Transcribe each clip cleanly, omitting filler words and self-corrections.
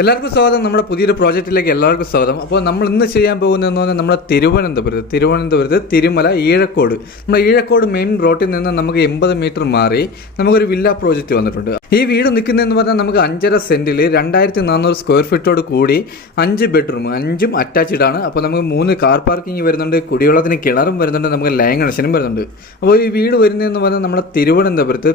എല്ലാവർക്കും സ്വാഗതം. നമ്മുടെ പുതിയൊരു പ്രോജക്റ്റിലേക്ക് എല്ലാവർക്കും സ്വാഗതം. അപ്പോൾ നമ്മൾ ഇന്ന് ചെയ്യാൻ പോകുന്നതെന്ന് പറഞ്ഞാൽ നമ്മുടെ തിരുവനന്തപുരത്ത് തിരുമല ഈഴക്കോട്, നമ്മുടെ ഈഴക്കോട് മെയിൻ റോഡിൽ നിന്ന് നമുക്ക് 80 മീറ്റർ മാറി നമുക്കൊരു വില്ല പ്രോജക്റ്റ് വന്നിട്ടുണ്ട്. ഈ വീട് നിൽക്കുന്നതെന്ന് പറഞ്ഞാൽ നമുക്ക് 5.5 സെൻറ്റിൽ 2400 സ്ക്വയർ ഫീറ്റോട് കൂടി 5 ബെഡ്റൂം, 5ഉം അറ്റാച്ച്ഡ് ആണ്. അപ്പോൾ നമുക്ക് 3 കാർ പാർക്കിംഗ് വരുന്നുണ്ട്, കുടിവെള്ളത്തിന് കിണറും വരുന്നുണ്ട്, നമുക്ക് ലൈൻ കണക്ഷനും വരുന്നുണ്ട്. അപ്പോൾ ഈ വീട് വരുന്നതെന്ന് പറഞ്ഞാൽ നമ്മുടെ തിരുവനന്തപുരത്ത്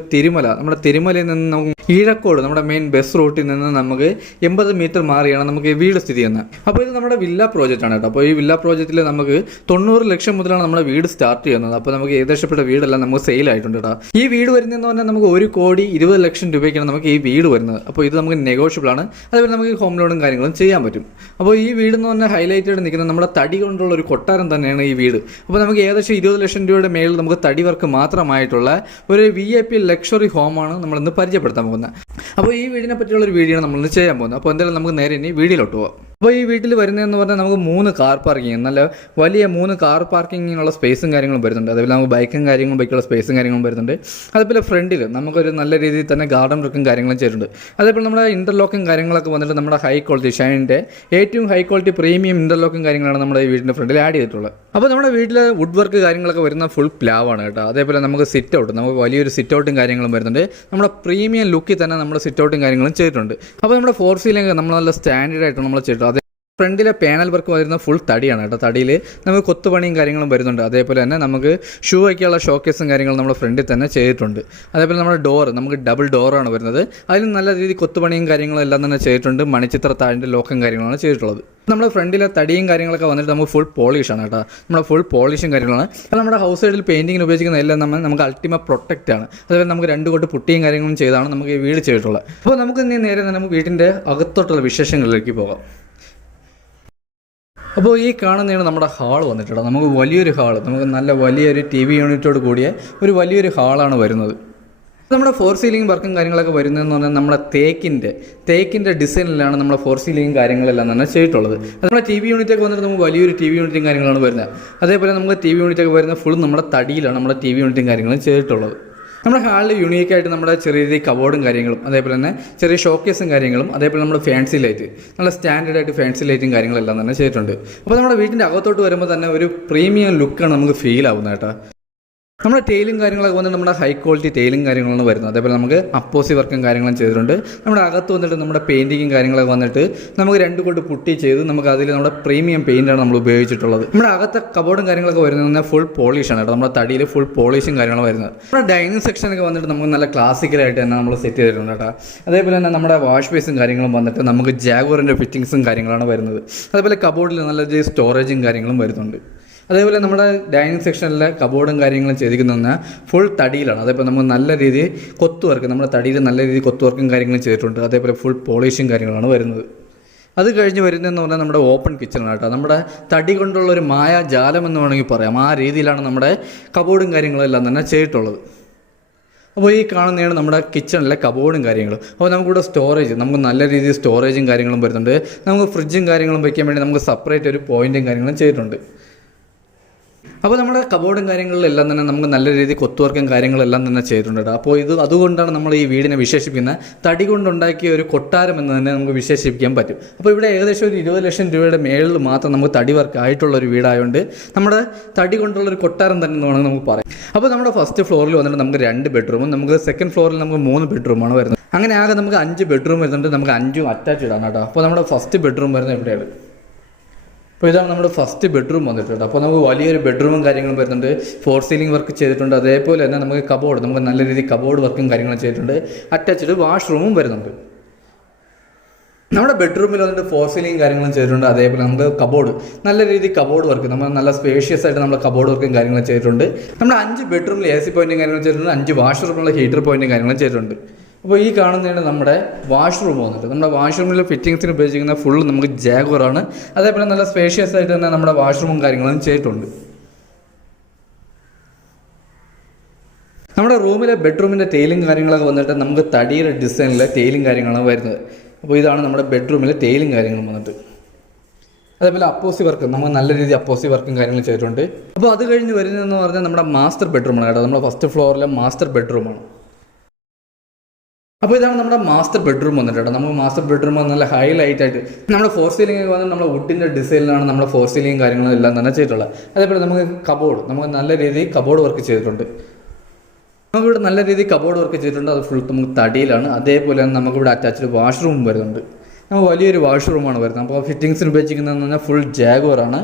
നമ്മുടെ തിരുമലയിൽ നിന്ന് നമുക്ക് ഈഴക്കോട് നമ്മുടെ മെയിൻ ബസ് റൂട്ടിൽ നിന്ന് നമുക്ക് 80 മീറ്റർ മാറിയാണ് നമുക്ക് ഈ വീട് സ്ഥിതി ചെയ്യുന്നത്. അപ്പോൾ ഇത് നമ്മുടെ വില്ല പ്രോജക്റ്റ് ആണ് കേട്ടോ. അപ്പോൾ ഈ വില്ല പ്രോജക്റ്റിൽ നമുക്ക് 90 ലക്ഷം മുതലാണ് നമ്മുടെ വീട് സ്റ്റാർട്ട് ചെയ്യുന്നത്. അപ്പോൾ നമുക്ക് ഏകദേശപ്പെട്ട വീടെല്ലാം നമുക്ക് സെയിൽ ആയിട്ടുണ്ട് കേട്ടോ. ഈ വീട് വരുന്നതെന്ന് പറഞ്ഞാൽ നമുക്ക് 1,20,00,000 രൂപയ്ക്കാണ് നമുക്ക് ഈ വീട് വരുന്നത്. അപ്പോൾ ഇത് നമുക്ക് നെഗോഷ്യബിൾ ആണ്. അതുപോലെ നമുക്ക് ഹോം ലോണും കാര്യങ്ങളും ചെയ്യാൻ പറ്റും. അപ്പോൾ ഈ വീടെന്ന് പറഞ്ഞാൽ ഹൈലൈറ്റ് ആയിട്ട് നിൽക്കുന്നത് നമ്മുടെ തടി കൊണ്ടുള്ള ഒരു കൊട്ടാരം തന്നെയാണ് ഈ വീട്. അപ്പോൾ നമുക്ക് ഏകദേശം 20 ലക്ഷം രൂപയുടെ മേളിൽ നമുക്ക് തടി വർക്ക് മാത്രമായിട്ടുള്ള ഒരു VIP ലക്ഷറി ഹോമാണ് നമ്മളിന്ന് പരിചയപ്പെടുത്താൻ പോകുന്നത്. അപ്പോൾ ഈ വീടിനെ പറ്റിയുള്ള ഒരു വീഡിയോ നമ്മളിന്ന് ചെയ്യാൻ പോകുന്നത്. അപ്പോൾ എന്തായാലും നമുക്ക് നേരെ ഇനി വീഡിയോയിലോട്ട് പോകാം. അപ്പോൾ ഈ വീട്ടിൽ വരുന്നതെന്ന് പറഞ്ഞാൽ നമുക്ക് 3 കാർ പാർക്കിംഗ്, നല്ല വലിയ 3 കാർ പാർക്കിങ്ങിനുള്ള സ്പേസും കാര്യങ്ങളും വരുന്നുണ്ട്. അതേപോലെ നമുക്ക് ബൈക്കുള്ള സ്പേസും കാര്യങ്ങളും വരുന്നുണ്ട്. അതേപോലെ ഫ്രണ്ടിൽ നമുക്കൊരു നല്ല രീതിയിൽ തന്നെ ഗാർഡൻ വർക്കും കാര്യങ്ങളും ചെയ്തിട്ടുണ്ട്. അതേപോലെ നമ്മുടെ ഇൻ്റർലോക്കും കാര്യങ്ങളൊക്കെ വന്നിട്ട് നമ്മുടെ ഹൈ ക്വാളിറ്റി ഷൈനിൻ്റെ ഏറ്റവും ഹൈ ക്വാളിറ്റി പ്രീമിയം ഇൻ്റർലോക്കും കാര്യങ്ങളാണ് നമ്മുടെ ഈ വീടിൻ്റെ ഫ്രണ്ടിൽ ആഡ് ചെയ്തിട്ടുള്ളത്. അപ്പോൾ നമ്മുടെ വീട്ടിൽ വുഡ് വർക്ക് കാര്യങ്ങളൊക്കെ വരുന്ന ഫുൾ പ്ലാവാണ് കേട്ടോ. അതേപോലെ നമുക്ക് സിറ്റ് ഔട്ട്, നമുക്ക് വലിയൊരു സിറ്റ് ഔട്ടും കാര്യങ്ങളും വരുന്നുണ്ട്. നമ്മുടെ പ്രീമിയം ലുക്കിൽ തന്നെ നമ്മുടെ സിറ്റ് ഔട്ടും കാര്യങ്ങളും ചെയ്തിട്ടുണ്ട്. അപ്പോൾ നമ്മുടെ 4 സീലിംഗ് നമ്മൾ നല്ല സ്റ്റാൻഡേർഡ് ആയിട്ട് നമ്മൾ ചെയ്തിട്ടുണ്ട്. ഫ്രണ്ടിലെ പാനൽ വർക്ക് വരുന്ന ഫുൾ തടിയാണ് കേട്ടോ. തടിയിൽ നമുക്ക് കൊത്തുപണിയും കാര്യങ്ങളും വരുന്നുണ്ട്. അതേപോലെ തന്നെ നമുക്ക് ഷൂ വയ്ക്കാനുള്ള ഷോക്കേസും കാര്യങ്ങളും നമ്മുടെ ഫ്രണ്ടിൽ തന്നെ ചെയ്തിട്ടുണ്ട്. അതേപോലെ നമ്മുടെ നമുക്ക് ഡബിൾ ഡോറാണ് വരുന്നത്. അതിൽ നല്ല രീതിയിൽ കൊത്തുപണിയും കാര്യങ്ങളും എല്ലാം തന്നെ ചെയ്തിട്ടുണ്ട്. മണിച്ചിത്ര താഴിൻ്റെ ലോക്കും കാര്യങ്ങളാണ് ചെയ്തിട്ടുള്ളത്. നമ്മുടെ ഫ്രണ്ടിലെ തടിയും കാര്യങ്ങളൊക്കെ വന്നിട്ട് നമുക്ക് ഫുൾ പോളിഷാണ് കേട്ടോ. നമ്മുടെ ഫുൾ പോളിഷും കാര്യങ്ങളാണ്. അപ്പോൾ നമ്മുടെ ഹൗസ് സൈഡിൽ പെയിൻറ്റിങ്ങിന് ഉപയോഗിക്കുന്ന എല്ലാം നമുക്ക് അൾട്ടിമ പ്രൊട്ടക്റ്റ് ആണ്. അതുപോലെ നമുക്ക് 2 കോട്ട് പുട്ടിയും കാര്യങ്ങളും ചെയ്താണ് നമുക്ക് ഈ വീട് ചെയ്തിട്ടുള്ളത്. അപ്പോൾ നമുക്ക് ഇനി നേരെ നമുക്ക് വീട്ടിൻ്റെ അകത്തോട്ടുള്ള വിശേഷങ്ങളിലേക്ക് പോകാം. അപ്പോൾ ഈ കാണുന്നതാണ് നമ്മുടെ ഹാൾ വന്നിട്ടുള്ളത്. നമുക്ക് വലിയൊരു ഹാള്, നമുക്ക് നല്ല വലിയൊരു TV യൂണിറ്റോട് കൂടിയ ഒരു വലിയൊരു ഹാളാണ് വരുന്നത്. നമ്മുടെ 4 സീലിംഗ് വർക്കും കാര്യങ്ങളൊക്കെ വരുന്നതെന്ന് പറഞ്ഞാൽ നമ്മുടെ തേക്കിൻ്റെ ഡിസൈനിലാണ് നമ്മുടെ 4 സീലിംഗ് കാര്യങ്ങളെല്ലാം തന്നെ ചെയ്തിട്ടുള്ളത്. നമ്മുടെ TV യൂണിറ്റൊക്കെ വന്നിട്ട് നമുക്ക് വലിയൊരു TV യൂണിറ്റും കാര്യങ്ങളാണ് വരുന്നത്. അതേപോലെ നമുക്ക് TV യൂണിറ്റൊക്കെ വരുന്നത് ഫുൾ നമ്മുടെ തടിയിലാണ് നമ്മുടെ TV യൂണിറ്റും കാര്യങ്ങളും ചെയ്തിട്ടുള്ളത്. നമ്മുടെ ഹാളിൽ യൂണീക്കായിട്ട് നമ്മുടെ ചെറിയ രീതിയിൽ കബോർഡും കാര്യങ്ങളും, അതേപോലെ തന്നെ ചെറിയ ഷോക്കേസും കാര്യങ്ങളും, അതേപോലെ നമ്മുടെ ഫാൻസി ലൈറ്റ്, നല്ല സ്റ്റാൻഡേർഡായിട്ട് ഫാൻസി ലൈറ്റും കാര്യങ്ങളെല്ലാം തന്നെ ചെയ്തിട്ടുണ്ട്. അപ്പോൾ നമ്മുടെ വീട്ടിൻ്റെ അകത്തോട്ട് വരുമ്പോൾ തന്നെ ഒരു പ്രീമിയം ലുക്കാണ് നമുക്ക് ഫീൽ ആവുന്നത് കേട്ടോ. നമ്മുടെ ടെയിലും കാര്യങ്ങളൊക്കെ വന്നിട്ട് നമ്മുടെ ഹൈ ക്വാളിറ്റി ടെയിലും കാര്യങ്ങളാണ് വരുന്നത്. അതേപോലെ നമുക്ക് അപ്പോസി വർക്കും കാര്യങ്ങളും ചെയ്തിട്ടുണ്ട്. നമ്മുടെ അകത്ത് വന്നിട്ട് നമ്മുടെ പെയിൻറ്റിങ്ങും കാര്യങ്ങളൊക്കെ വന്നിട്ട് നമുക്ക് 2 കോട്ട് പുട്ടി ചെയ്ത് നമുക്ക് അതിൽ നമ്മുടെ പ്രീമിയം പെയിൻ്റാണ് നമ്മൾ ഉപയോഗിച്ചിട്ടുള്ളത്. നമ്മുടെ അകത്തെ കബോർഡും കാര്യങ്ങളൊക്കെ വരുന്നത് ഫുൾ പോളിഷാണ് കേട്ടോ. നമ്മുടെ തടിയിൽ ഫുൾ പോളിഷും കാര്യങ്ങളും വരുന്നത്. നമ്മുടെ ഡൈനിങ് സെക്ഷനൊക്കെ വന്നിട്ട് നമുക്ക് നല്ല ക്ലാസിക്കലായിട്ട് തന്നെ നമ്മൾ സെറ്റ് ചെയ്തിട്ടുണ്ട് കേട്ടോ. അതേപോലെ തന്നെ നമ്മുടെ വാഷ് ബേസും കാര്യങ്ങളും വന്നിട്ട് നമുക്ക് ജാഗോറിൻ്റെ ഫിറ്റിങ്സും കാര്യങ്ങളാണ് വരുന്നത്. അതേപോലെ കബോർഡിൽ നല്ല സ്റ്റോറേജും കാര്യങ്ങളും വരുന്നുണ്ട്. അതേപോലെ നമ്മുടെ ഡൈനിങ് സെക്ഷനിലെ കബോർഡും കാര്യങ്ങളും ചെയ്തിരിക്കുന്ന ഫുൾ തടിയിലാണ്. അതേപോലെ നമുക്ക് നല്ല രീതിയിൽ കൊത്തുവർക്ക്, നമ്മുടെ തടിയിൽ നല്ല രീതിയിൽ കൊത്തുവർക്കും കാര്യങ്ങളും ചെയ്തിട്ടുണ്ട്. അതേപോലെ ഫുൾ പോളിഷും കാര്യങ്ങളാണ് വരുന്നത്. അത് കഴിഞ്ഞ് വരുന്നതെന്ന് പറഞ്ഞാൽ നമ്മുടെ ഓപ്പൺ കിച്ചണാണ് കേട്ടോ. നമ്മുടെ തടി കൊണ്ടുള്ള ഒരു മായാജാലം എന്ന് വേണമെങ്കിൽ പറയാം. ആ രീതിയിലാണ് നമ്മുടെ കബോർഡും കാര്യങ്ങളെല്ലാം തന്നെ ചെയ്തിട്ടുള്ളത്. അപ്പോൾ ഈ കാണുന്നതാണ് നമ്മുടെ കിച്ചണിലെ കബോർഡും കാര്യങ്ങളും. അപ്പോൾ നമുക്കിവിടെ സ്റ്റോറേജ്, നമുക്ക് നല്ല രീതിയിൽ സ്റ്റോറേജും കാര്യങ്ങളും വരുന്നുണ്ട്. നമുക്ക് ഫ്രിഡ്ജും കാര്യങ്ങളും വയ്ക്കാൻ വേണ്ടി നമുക്ക് സെപ്പറേറ്റ് ഒരു പോയിൻറ്റും കാര്യങ്ങളും ചെയ്തിട്ടുണ്ട്. അപ്പോൾ നമ്മുടെ കബോർഡും കാര്യങ്ങളിലെല്ലാം തന്നെ നമുക്ക് നല്ല രീതിയിൽ കൊത്തുവർക്കും കാര്യങ്ങളെല്ലാം തന്നെ ചെയ്തിട്ടുണ്ട്. അപ്പോൾ അതുകൊണ്ടാണ് നമ്മൾ ഈ വീടിനെ വിശേഷിപ്പിക്കുന്നത് തടി കൊണ്ടുണ്ടാക്കിയ ഒരു കൊട്ടാരം എന്ന് തന്നെ നമുക്ക് വിശേഷിപ്പിക്കാൻ പറ്റും. അപ്പോൾ ഇവിടെ ഏകദേശം ഒരു 20 ലക്ഷം രൂപയുടെ മേളിൽ മാത്രം നമുക്ക് തടി വർക്ക് ആയിട്ടുള്ള ഒരു വീടായതുകൊണ്ട് നമ്മുടെ തടി കൊണ്ടുള്ളൊരു കൊട്ടാരം തന്നെ എന്ന് വേണമെങ്കിൽ നമുക്ക് പറയാം. അപ്പോൾ നമ്മുടെ ഫസ്റ്റ് ഫ്ലോറിൽ വന്നിട്ട് നമുക്ക് 2 ബെഡ്റൂമും, നമുക്ക് സെക്കൻഡ് ഫ്ലോറിൽ നമുക്ക് 3 ബെഡ്റൂമാണ് വരുന്നത്. അങ്ങനെ ആകെ നമുക്ക് 5 ബെഡ്റൂം വരുന്നുണ്ട്. നമുക്ക് 5ഉം അറ്റാച്ച്ഡ് ആണ് കേട്ടോ. അപ്പോൾ നമ്മുടെ ഫസ്റ്റ് ബെഡ്റൂം വരുന്നത് എവിടെയാണ്? അപ്പോൾ ഇതാണ് നമ്മുടെ ഫസ്റ്റ് ബെഡ്റൂം വന്നിട്ടുണ്ട്. അപ്പോൾ നമുക്ക് വലിയൊരു ബെഡ്റൂമും കാര്യങ്ങളും വരുന്നുണ്ട്. 4 സീലിംഗ് വർക്ക് ചെയ്തിട്ടുണ്ട്. അതേപോലെ തന്നെ നമുക്ക് കബോർഡ്, നമുക്ക് നല്ല രീതിയിൽ കബോർഡ് വർക്കും കാര്യങ്ങളും ചെയ്തിട്ടുണ്ട്. അറ്റാച്ച്ഡ് വാഷ്റൂമും വരുന്നുണ്ട്. നമ്മുടെ ബെഡ്റൂമിൽ വന്നിട്ട് 4 സീലിംഗ് കാര്യങ്ങളും ചെയ്തിട്ടുണ്ട്. അതേപോലെ നമുക്ക് കബോർഡ്, നല്ല രീതിയിൽ കബോർഡ് വർക്ക്, നമ്മൾ നല്ല സ്പേഷ്യസ് ആയിട്ട് നമ്മൾ കബോർഡ് വർക്കും കാര്യങ്ങളും ചെയ്തിട്ടുണ്ട്. നമ്മുടെ 5 ബെഡ്റൂമിൽ AC പോയിന്റും കാര്യങ്ങളും ചെയ്തിട്ടുണ്ട്. 5 വാഷ്റൂമിലുള്ള ഹീറ്റർ പോയിന്റും കാര്യങ്ങളും ചെയ്തിട്ടുണ്ട്. അപ്പോൾ ഈ കാണുന്നതാണ് നമ്മുടെ വാഷ്റൂം വന്നിട്ട്. നമ്മുടെ വാഷ്റൂമിലെ ഫിറ്റിങ്സിന് ഉപയോഗിച്ചിരിക്കുന്ന ഫുൾ നമുക്ക് ജാഗോറാണ്. അതേപോലെ നല്ല സ്പേഷ്യസ് ആയിട്ട് തന്നെ നമ്മുടെ വാഷ്റൂമും കാര്യങ്ങളും ചെയ്തിട്ടുണ്ട്. നമ്മുടെ റൂമിലെ ബെഡ്റൂമിൻ്റെ ടെയിലും കാര്യങ്ങളൊക്കെ വന്നിട്ട് നമുക്ക് തടിയുടെ ഡിസൈനിലെ ടെയിലും കാര്യങ്ങളാണ് വരുന്നത്. അപ്പോൾ ഇതാണ് നമ്മുടെ ബെഡ്റൂമിലെ ടെയിലും കാര്യങ്ങളും വന്നിട്ട്. അതേപോലെ അപ്പോസി വർക്ക്, നമുക്ക് നല്ല രീതിയിൽ അപ്പോസി വർക്കും കാര്യങ്ങളും ചെയ്തിട്ടുണ്ട്. അപ്പോൾ അത് കഴിഞ്ഞ് വരുന്നതെന്ന് പറഞ്ഞാൽ നമ്മുടെ മാസ്റ്റർ ബെഡ്റൂമാണ് കേട്ടോ. നമ്മുടെ ഫസ്റ്റ് ഫ്ലോറിലെ മാസ്റ്റർ ബെഡ്റൂമാണ്. അപ്പോൾ ഇതാണ് നമ്മുടെ മാസ്റ്റർ ബെഡ്റൂം വന്നിട്ട് കേട്ടോ. നമുക്ക് മാസ്റ്റർ ബെഡ്റൂം നല്ല ഹൈലൈറ്റ് ആയിട്ട് നമ്മുടെ ഫോർ സീലിംഗ് വന്നിട്ട് നമ്മുടെ വുഡിൻ്റെ ഡിസൈനിലാണ് നമ്മുടെ ഫോർ സീലിംഗ് കാര്യങ്ങളും എല്ലാം തന്നെ ചെയ്തിട്ടുള്ളത്. അതേപോലെ നമുക്ക് കബോർഡ് നമുക്ക് നല്ല രീതിയിൽ കബോർഡ് വർക്ക് ചെയ്തിട്ടുണ്ട്. നമുക്കിവിടെ നല്ല രീതിയിൽ കബോർഡ് വർക്ക് ചെയ്തിട്ടുണ്ട്. അത് ഫുൾ നമുക്ക് തടിയിലാണ്. അതേപോലെ തന്നെ നമുക്കിവിടെ അറ്റാച്ച്ഡ് വാഷ്റൂം വരുന്നുണ്ട്. നമുക്ക് വലിയൊരു വാഷ്റൂമാണ് വരുന്നത്. അപ്പോൾ ഫിറ്റിങ്സിന് ഉപയോഗിച്ചിരിക്കുന്നതെന്ന് പറഞ്ഞാൽ ഫുൾ ജാഗോറാണ്.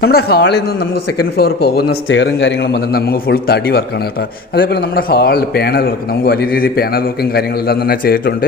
നമ്മുടെ ഹാളിൽ നിന്ന് നമുക്ക് സെക്കൻഡ് ഫ്ലോർ പോകുന്ന സ്റ്റെയറും കാര്യങ്ങളും വന്നിട്ട് നമുക്ക് ഫുൾ തടി വർക്കാണ് കേട്ടോ. അതേപോലെ നമ്മുടെ ഹാളിൽ പാനൽ വർക്ക് നമുക്ക് വലിയ രീതിയിൽ പാനൽ വർക്കും കാര്യങ്ങളെല്ലാം തന്നെ ചെയ്തിട്ടുണ്ട്.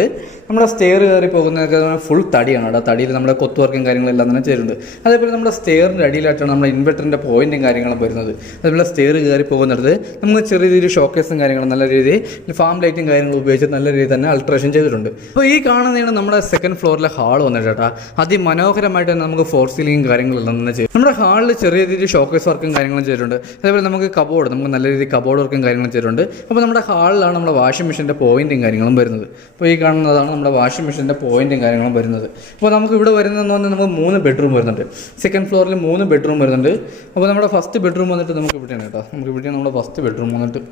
നമ്മുടെ സ്റ്റെയർ കയറി പോകുന്നതൊക്കെ ഫുൾ തടിയാണ് കേട്ടോ. തടിയിൽ നമ്മുടെ കൊത്തു വർക്കും കാര്യങ്ങളെല്ലാം തന്നെ ചെയ്തിട്ടുണ്ട്. അതേപോലെ നമ്മുടെ സ്റ്റെയറിൻ്റെ അടിയിലായിട്ടാണ് നമ്മുടെ ഇൻവെർട്ടറിൻ്റെ പോയിൻറ്റും കാര്യങ്ങളും വരുന്നത്. അതേപോലെ സ്റ്റെയർ കയറി പോകുന്നിടത്ത് നമുക്ക് ചെറിയ രീതിയിൽ ഷോക്കേസും കാര്യങ്ങളും നല്ല രീതിയിൽ ഫാം ലൈറ്റും കാര്യങ്ങളും ഉപയോഗിച്ച് നല്ല രീതിയിൽ തന്നെ അൾട്രേഷൻ ചെയ്തിട്ടുണ്ട്. അപ്പോൾ ഈ കാണുന്നതാണ് നമ്മുടെ സെക്കൻഡ് ഫ്ലോറിലെ ഹാൾ വന്നിട്ട് കേട്ടോ. അതിമനോഹരമായിട്ട് തന്നെ നമുക്ക് ഫോർ സീലിംഗും കാര്യങ്ങളെല്ലാം തന്നെ ചെയ്യും. നമ്മുടെ ഹാളിൽ ചെറിയ രീതിയിൽ ഷോക്കേസ് വർക്കും കാര്യങ്ങളും ചെയ്തിട്ടുണ്ട്. അതേപോലെ നമുക്ക് കബോർഡ് നമുക്ക് നല്ല രീതിയിൽ കബോർഡ് വർക്കും കാര്യങ്ങളും ചെയ്തിട്ടുണ്ട്. അപ്പോൾ നമ്മുടെ ഹാളിലാണ് നമ്മുടെ വാഷിംഗ് മെഷീൻ്റെ പോയിൻറ്റും കാര്യങ്ങളും വരുന്നത്. അപ്പോൾ ഈ കാണുന്നതാണ് നമ്മുടെ വാഷിംഗ് മെഷീൻ്റെ പോയിൻറ്റും കാര്യങ്ങളും വരുന്നത്. അപ്പോൾ നമുക്ക് ഇവിടെ വരുന്നതെന്ന് പറഞ്ഞാൽ നമുക്ക് 3 ബെഡ്റൂം വരുന്നുണ്ട്. സെക്കൻഡ് ഫ്ലോറിൽ 3 ബെഡ്റൂം വരുന്നുണ്ട്. അപ്പോൾ നമ്മുടെ ഫസ്റ്റ് ബെഡ്റൂം വന്നിട്ട് നമുക്ക് ഇവിടെയാണ് കേട്ടോ. നമുക്ക് ഇവിടെയാണ് നമ്മുടെ ഫസ്റ്റ് ബെഡ്റൂം വന്നിട്ട്.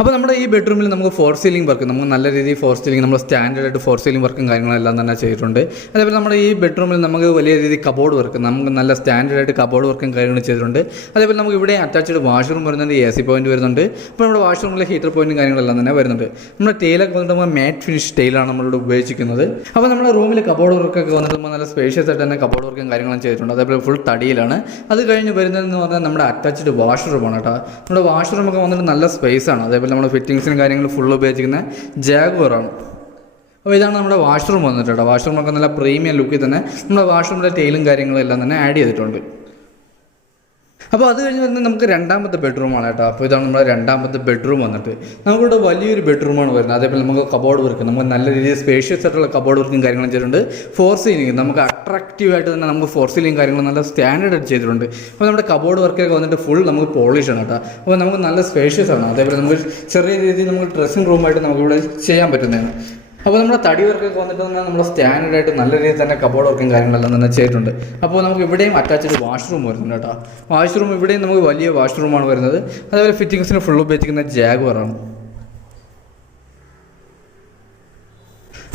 അപ്പോൾ നമ്മുടെ ഈ ബെഡ്റൂമിൽ നമുക്ക് ഫോർ സീലിംഗ് വർക്ക് നമുക്ക് നല്ല രീതിയിൽ ഫോർ സീലിംഗ് നമ്മൾ സ്റ്റാൻഡേർഡ് ആയിട്ട് ഫോർ സീലിംഗ് വർക്കും കാര്യങ്ങളെല്ലാം തന്നെ ചെയ്തിട്ടുണ്ട്. അതേപോലെ നമ്മുടെ ഈ ബെഡ്റൂമിൽ നമുക്ക് വലിയ രീതിയിൽ കബോർഡ് വർക്ക് നമുക്ക് നല്ല സ്റ്റാൻഡേർഡ് ആയിട്ട് കബോർഡ് വർക്കും കാര്യങ്ങളും ചെയ്തിട്ടുണ്ട്. അതേപോലെ നമുക്ക് ഇവിടെ അറ്റാച്ച്ഡ് വാഷ്റൂം വരുന്നുണ്ട്. AC പോയിന്റ് വരുന്നുണ്ട്. അപ്പോൾ നമ്മുടെ വാഷ്റൂമിലെ ഹീറ്റർ പോയിന്റും കാര്യങ്ങളെല്ലാം തന്നെ വരുന്നുണ്ട്. നമ്മുടെ ടൈലൊക്കെ വന്നിട്ട് നമ്മൾ മാറ്റ് ഫിനിഷ് ടൈലാണ് നമ്മളിവിടെ ഉപയോഗിക്കുന്നത്. അപ്പോൾ നമ്മുടെ റൂമിൽ കബോർഡ് വർക്കൊക്കെ വന്നിട്ട് നമ്മൾ നല്ല സ്പേഷ്യസ് ആയിട്ട് തന്നെ കബോർഡ് വർക്കും കാര്യങ്ങളും ചെയ്തിട്ടുണ്ട്. അതേപോലെ ഫുൾ തടിയിലാണ്. അത് കഴിഞ്ഞ് വരുന്നതെന്ന് പറഞ്ഞാൽ നമ്മുടെ അറ്റാച്ച്ഡ് വാഷ്റൂമാണ് കേട്ടോ. നമ്മുടെ വാഷ്റൂമൊക്കെ വന്നിട്ട് നല്ല സ്പേസാണ്. അതേപോലെ നമ്മുടെ ഫിറ്റിങ്സിനും കാര്യങ്ങളും ഫുൾ ഉപയോഗിച്ചിരിക്കുന്ന ജാഗ്വറാണ്. അപ്പോൾ ഇതാണ് നമ്മുടെ വാഷ്റൂം വന്നിട്ട് കേട്ടോ. വാഷ്റൂമൊക്കെ നല്ല പ്രീമിയം ലുക്കിൽ തന്നെ നമ്മുടെ വാഷ്റൂമിലെ ടൈലും കാര്യങ്ങളും എല്ലാം തന്നെ ആഡ് ചെയ്തിട്ടുണ്ട്. അപ്പോൾ അത് കഴിഞ്ഞ് വരുന്നത് നമുക്ക് രണ്ടാമത്തെ ബെഡ്റൂമാണ് കേട്ടോ. അപ്പോൾ ഇതാണ് നമ്മുടെ രണ്ടാമത്തെ ബെഡ്റൂം വന്നിട്ട് നമുക്കിവിടെ വലിയൊരു ബെഡ്റൂമാണ് വരുന്നത്. അതേപോലെ നമുക്ക് കബോർഡ് വർക്ക് നമുക്ക് നല്ല രീതിയിൽ സ്പേഷ്യസ് ആയിട്ടുള്ള കബോർഡ് വർക്കും കാര്യങ്ങളും ചെയ്തിട്ടുണ്ട്. ഫോർ സീലിംഗ് നമുക്ക് അട്രാക്റ്റീവായിട്ട് തന്നെ നമുക്ക് ഫോർ സീലിംഗ് കാര്യങ്ങൾ നല്ല സ്റ്റാൻഡേർഡ് ആയിട്ട് ചെയ്തിട്ടുണ്ട്. അപ്പോൾ നമ്മുടെ കബോർഡ് വർക്കൊക്കെ വന്നിട്ട് ഫുൾ നമുക്ക് പോളിഷാണ് കേട്ടോ. അപ്പോൾ നമുക്ക് നല്ല സ്പേഷ്യസ് ആണ്. അതേപോലെ നമുക്ക് ചെറിയ രീതിയിൽ നമുക്ക് ഡ്രസ്സിംഗ് റൂമായിട്ട് നമുക്കിവിടെ ചെയ്യാൻ പറ്റുന്നതാണ്. അപ്പോൾ നമ്മുടെ തടി വർക്കൊക്കെ വന്നിട്ട് തന്നെ നമ്മുടെ സ്റ്റാൻഡേർഡായിട്ട് നല്ല രീതിയിൽ തന്നെ കബോർഡ് വർക്കും കാര്യങ്ങളെല്ലാം തന്നെ ചെയ്തിട്ടുണ്ട്. അപ്പോൾ നമുക്ക് ഇവിടെയും അറ്റാച്ച്ഡ് വാഷ്റൂം വരുന്നുണ്ട് കേട്ടോ. വാഷ്റൂം ഇവിടെയും നമുക്ക് വലിയ വാഷ്റൂമാണ് വരുന്നത്. അതേപോലെ ഫിറ്റിങ്സിന് ഫുൾ ഉപയോഗിക്കുന്ന ജാഗ്വറാണ്.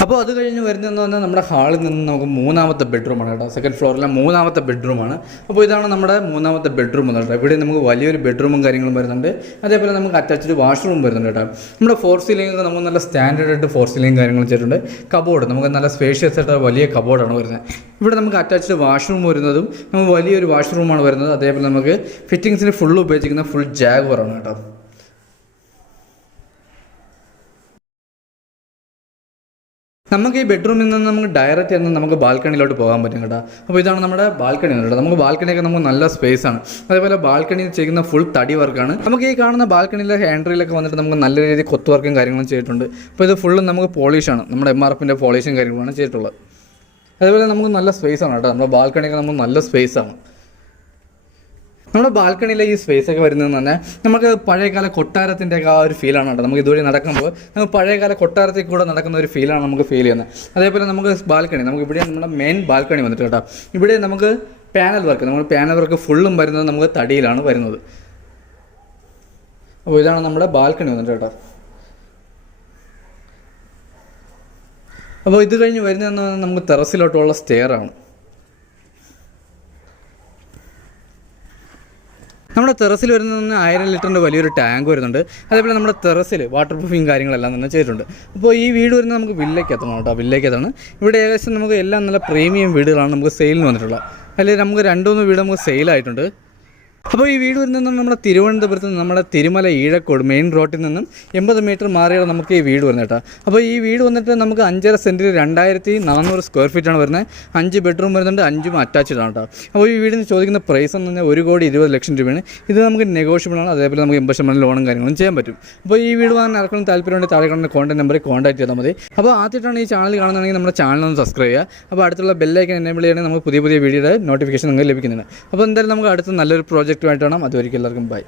അപ്പോൾ അത് കഴിഞ്ഞ് വരുന്നതെന്ന് പറഞ്ഞാൽ നമ്മുടെ ഹാളിൽ നിന്ന് നമുക്ക് 3ാമത്തെ ബെഡ്റൂമാണ് കേട്ടോ. സെക്കൻഡ് ഫ്ലോറിലെ 3ാമത്തെ ബെഡ്റൂമാണ്. അപ്പോൾ ഇതാണ് നമ്മുടെ 3ാമത്തെ ബെഡ്റൂം എന്ന് കേട്ടോ. ഇവിടെ നമുക്ക് വലിയൊരു ബെഡ്റൂമും കാര്യങ്ങളും വരുന്നുണ്ട്. അതേപോലെ നമുക്ക് അറ്റാച്ച്ഡ് വാഷ്റൂം വരുന്നുണ്ട് കേട്ടോ. നമ്മുടെ ഫോർ സീലിംഗ് നമുക്ക് നല്ല സ്റ്റാൻഡേർഡ് ആയിട്ട് ഫോർ സീലിംഗ് കാര്യങ്ങളും ചെയ്തിട്ടുണ്ട്. കബോർഡ് നമുക്ക് നല്ല സ്പേഷ്യസ് ആയിട്ട് വലിയ കബോർഡാണ് വരുന്നത്. ഇവിടെ നമുക്ക് അറ്റാച്ച്ഡ് വാഷ്റൂം വരുന്നതും നമുക്ക് വലിയൊരു വാഷ്റൂമാണ് വരുന്നത്. അതേപോലെ നമുക്ക് ഫിറ്റിങ്സിന് ഫുൾ ഉപയോഗിച്ചിരിക്കുന്ന ഫുൾ ജാഗ്വറാണ് കേട്ടോ. നമുക്ക് ഈ ബെഡ്റൂമിൽ നിന്ന് നമുക്ക് ഡയറക്റ്റ് ആയിട്ട് നമുക്ക് ബാൽക്കണിയിലോട്ട് പോകാൻ പറ്റും കേട്ടോ. അപ്പോൾ ഇതാണ് നമ്മുടെ ബാൽക്കണി കേട്ടോ. നമുക്ക് ബാൽക്കണിയൊക്കെ നമുക്ക് നല്ല സ്പേസ് ആണ്. അതേപോലെ ബാൽക്കണിയിൽ ചെയ്യുന്ന ഫുൾ തടി വർക്കാണ്. നമുക്ക് ഈ കാണുന്ന ബാൽക്കണിയിലെ ഹാൻഡ്രിലൊക്കെ വന്നിട്ട് നമുക്ക് നല്ല രീതിയിൽ കൊത്തു വർക്കും കാര്യങ്ങളും ചെയ്തിട്ടുണ്ട്. അപ്പോൾ ഇത് ഫുള്ളും നമുക്ക് പോളിഷാണ്. നമ്മുടെ MRFൻ്റെ പോളിഷും കാര്യങ്ങളാണ് ചെയ്തിട്ടുള്ളത്. അതേപോലെ നമുക്ക് നല്ല സ്പേസ് ആണ് കേട്ടോ. നമ്മുടെ ബാൽക്കണിയൊക്കെ നമുക്ക് നല്ല സ്പേസാണ്. നമ്മുടെ ബാൽക്കണിയിലെ ഈ സ്പേസൊക്കെ വരുന്നതെന്ന് പറഞ്ഞാൽ നമുക്ക് പഴയകാല കൊട്ടാരത്തിൻ്റെയൊക്കെ ആ ഒരു ഫീലാണ് കേട്ടോ. നമുക്ക് ഇതുവഴി നടക്കുമ്പോൾ നമുക്ക് പഴയകാല കൊട്ടാരത്തിൽ കൂടെ നടക്കുന്ന ഒരു ഫീലാണ് നമുക്ക് ഫീൽ ചെയ്യുന്നത്. അതേപോലെ നമുക്ക് ബാൽക്കണി നമുക്ക് ഇവിടെ നമ്മുടെ മെയിൻ ബാൽക്കണി വന്നിട്ട് കേട്ടോ. ഇവിടെ നമുക്ക് പാനൽ വർക്ക് ഫുള്ളും വരുന്നത് നമുക്ക് തടിയിലാണ് വരുന്നത്. അപ്പോൾ ഇതാണ് നമ്മുടെ ബാൽക്കണി വന്നിട്ട് കേട്ടോ. അപ്പോൾ ഇത് കഴിഞ്ഞ് വരുന്നതെന്ന് പറഞ്ഞാൽ നമുക്ക് ടെറസിലോട്ടുള്ള സ്റ്റെയറാണ്. നമ്മുടെ ടെറസിൽ വരുന്ന 1000 ലിറ്ററിൻ്റെ വലിയൊരു ടാങ്ക് വരുന്നുണ്ട്. അതേപോലെ നമ്മുടെ ടെറസിൽ വാട്ടർ പ്രൂഫിങ് കാര്യങ്ങളെല്ലാം തന്നെ ചെയ്തിട്ടുണ്ട്. അപ്പോൾ ഈ വീട് വരുന്നത് നമുക്ക് വില്ലേക്കത്താണ് കേട്ടോ. വില്ലേക്കത്താണ്. ഇവിടെ ഏകദേശം നമുക്ക് എല്ലാം നല്ല പ്രീമിയം വീടുകളാണ് നമുക്ക് സെയിലിന് വന്നിട്ടുള്ളത്. അല്ലെങ്കിൽ നമുക്ക് 2-3 വീട് നമുക്ക് സെയിലായിട്ടുണ്ട്. അപ്പോൾ ഈ വീട് വരുന്നത് നമ്മുടെ തിരുവനന്തപുരത്ത് നിന്ന് നമ്മുടെ തിരുമല ഈഴക്കോട് മെയിൻ റോഡിൽ നിന്നും 80 മീറ്റർ മാറിയാണ് നമുക്ക് ഈ വീട് വരുന്നത് കേട്ടോ. അപ്പോൾ ഈ വീട് വന്നിട്ട് നമുക്ക് 5.5 സെൻറ്റിൽ 2400 സ്ക്വയർ ഫീറ്റാണ് വരുന്നത്. 5 ബെഡ്റൂം വരുന്നുണ്ട്. 5 അറ്റാച്ച്ഡ് ആണ് കേട്ടോ. അപ്പോൾ ഈ വീടിന് ചോദിക്കുന്ന പ്രൈസ് എന്ന് പറഞ്ഞാൽ 1,20,00,000 രൂപയാണ്. ഇത് നമുക്ക് നെഗോഷ്യബിൾ ആണ്. അതേപോലെ നമുക്ക് 80% ലോണും കാര്യങ്ങളും ചെയ്യാൻ പറ്റും. അപ്പോൾ ഈ വീട് വാങ്ങാൻ ആർക്കും താല്പര്യമുണ്ട് താഴെ കാണുന്ന കോൺടാക്ട് നമ്പറിൽ കോൺടാക്ട് ചെയ്താൽ മതി. അപ്പോൾ ആദ്യമായിട്ടാണ് ഈ ചാനൽ കാണുന്നതെങ്കിൽ നമ്മുടെ ചാനൽ ഒന്ന് സബ്സ്ക്രൈബ് ചെയ്യുക. അപ്പോൾ അടുത്തുള്ള ബെല്ലൈക്കൻ എനേബിൾ ചെയ്യണമെങ്കിൽ നമുക്ക് പുതിയ വീഡിയോയുടെ നോട്ടിഫിക്കേഷൻ നിങ്ങൾക്ക് ലഭിക്കുന്നുണ്ട്. അപ്പോൾ എന്തായാലും നമുക്ക് അടുത്ത നല്ലൊരു പ്രോജക്റ്റുമായിട്ട് കാണാം. അതുവരെയ്ക്കും എല്ലാവർക്കും ബൈ.